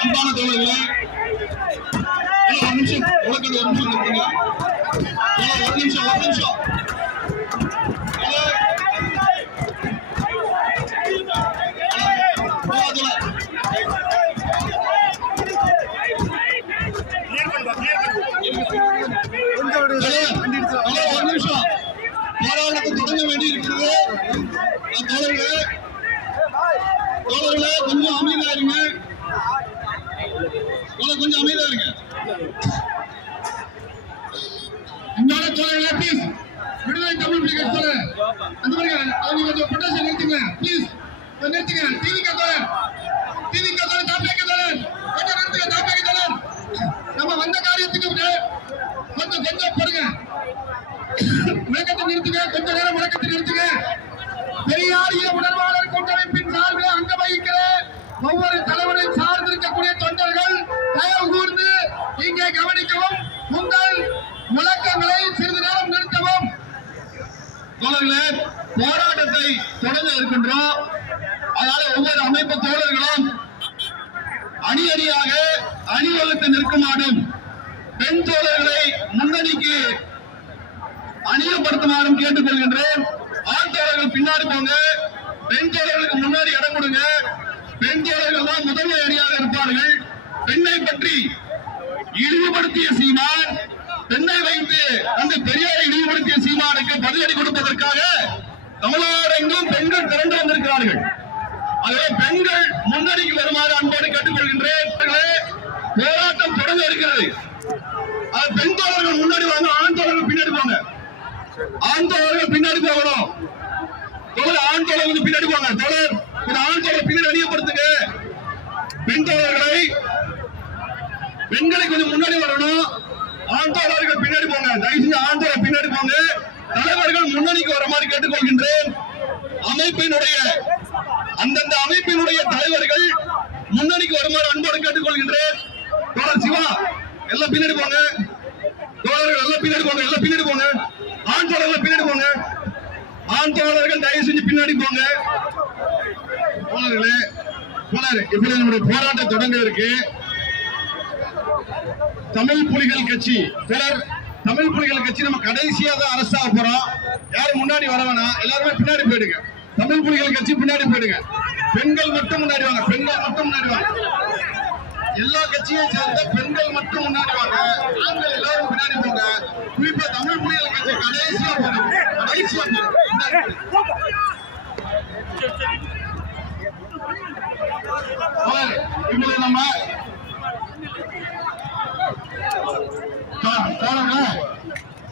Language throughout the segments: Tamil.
அன்பான தோழர்களே ஒரு நிமிஷம் உலகது ஒரு நிமிஷம் இருக்குங்க ஒரு நிமிஷம் ஒரு நிமிஷம் ஒரு நிமிஷம் போராட்டத்தை தொடங்க வேண்டி இருக்கிறது தோழர்களே தோழர்களே கொஞ்சம் அமைதியா இருங்க. கொஞ்சம் அமைதியா இருங்க. இந்தாட தோழர்களே ப்ளீஸ் விடுதலை தமிழ் தோழர். அந்த மாதிரி கொஞ்சம் பொட்டாசியம் நிறுத்துங்க. ப்ளீஸ் நிறுத்துங்க. டிவிக்கு தோழர். டிவிக்கு தோழர் தாப்பியாக்க தோழர். கொஞ்சம் நிறுத்துங்க தோழர். நம்ம வந்த காரியத்துக்கு விட- கொஞ்சம் கொஞ்சம் பாருங்க முழக்கத்தை நிறுத்துங்க. கொஞ்ச நேரம் முழக்கத்தை நிறுத்துங்க. பெரியாரிய உணர்வாளர் தலைவரை சார்ந்திருக்கக்கூடிய தொண்டர்கள் தயவு கூர்ந்து இங்கே கவனிக்கவும். உங்கள் முழக்கங்களை சிறிது நேரம் நிறுத்தவும். தோழர்களே போராட்டத்தை தொடங்க இருக்கின்றோம். அதனால ஒவ்வொரு அமைப்பு தோழர்களும் அணி அணியாக அணிவகுத்து நிற்குமாறும் பெண் தோழர்களை முன்னணிக்கு அணியப்படுத்துமாறும் கேட்டுக்கொள்கின்றேன். ஆண் தோழர்கள் பின்னாடி போங்க. பெண் தோழர்களுக்கு முன்னாடி இடம் கொடுங்க. பெண் தோழர்கள் தான் முதன்மை அணியாக இருப்பார்கள். பெண்ணை பற்றி இழிவுபடுத்திய சீமான் பெண்ணை வைத்து அந்த பெரியாரை இழிவுபடுத்திய சீமானுக்கு பதிலடி கொடுப்பதற்காக தமிழ்நாடு எங்கும் பெண்கள் திரண்டு வந்திருக்கிறார்கள். ஆகவே பெண்கள் முன்னணிக்கு வருமாறு அன்போடு கேட்டுக்கொள்கின்றேன். போராட்டம் தொடங்க இருக்கிறது. அது பெண் தோழர்கள் முன்னாடி வாங்க ஆண் தோழர்கள் பின்னாடி போங்க. ஆண் தோழர்கள் பின்னாடி போகணும். தோழர் ஆண் தோழர் கொஞ்சம் பின்னாடி போங்க. தோழர் இந்த ஆண் தோழர் பின்னாடி அணியப்படுத்துங்க பெண் பெண்களை கொஞ்சம் முன்னாடி வரணும். ஆண் தோழர்கள் பின்னாடி போங்க. தயவு செஞ்சு ஆண் பின்னாடி போங்க. தலைவர்கள் முன்னணிக்கு வர மாதிரி கேட்டுக்கொள்கின்றேன். அமைப்பினுடைய அந்தந்த அமைப்பினுடைய தலைவர்கள் முன்னணிக்கு வருமாறு அன்போடு கேட்டுக்கொள்கின்றேன். தோழர் சிவா எல்லாம் பின்னாடி போங்க. தோழர்கள் எல்லாம் பின்னாடி போங்க. எல்லாம் பின்னாடி போங்க. ஆண் தோழர்கள் பின்னாடி போங்க. ஆண் தோழர்கள் தயவு செஞ்சு பின்னாடி போங்க. தோழர்களே போனாரு இப்படி நம்முடைய போராட்டம் தொடங்குவதற்கு இருக்கு தமிழ் புலிகள் கட்சி சிலர் தமிழ் புலிகள் கட்சி நம்ம கடைசியா தான் அரசாக போறோம். யாரும் முன்னாடி வரவனா? எல்லாருமே பின்னாடி போயிடுங்க. தமிழ் புலிகள் கட்சி பின்னாடி போயிடுங்க. பெண்கள் மட்டும் முன்னாடி வாங்க. பெண்கள் மட்டும் முன்னாடி வாங்க. எல்லா கட்சியை சேர்ந்த பெண்கள் மட்டும் முன்னாடி வாங்க. ஆண்கள் எல்லாரும் பின்னாடி போங்க. குறிப்பா தமிழ் புலிகள் கட்சி கடைசியா போங்க கடைசியா போங்க. இவங்களை நம்ம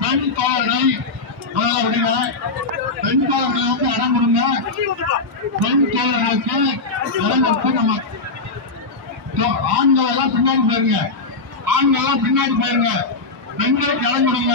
பெண் தோழர்களை முதல்ல விடுங்க வந்து இடம் கொடுங்க பெண் தோழர்களுக்கு நம்ம ஆண்கள் எல்லாம் பின்னாடி போயிருங்க ஆண்கள் பின்னாடி போயிருங்க பெண்களுக்கு இடம் கொடுங்க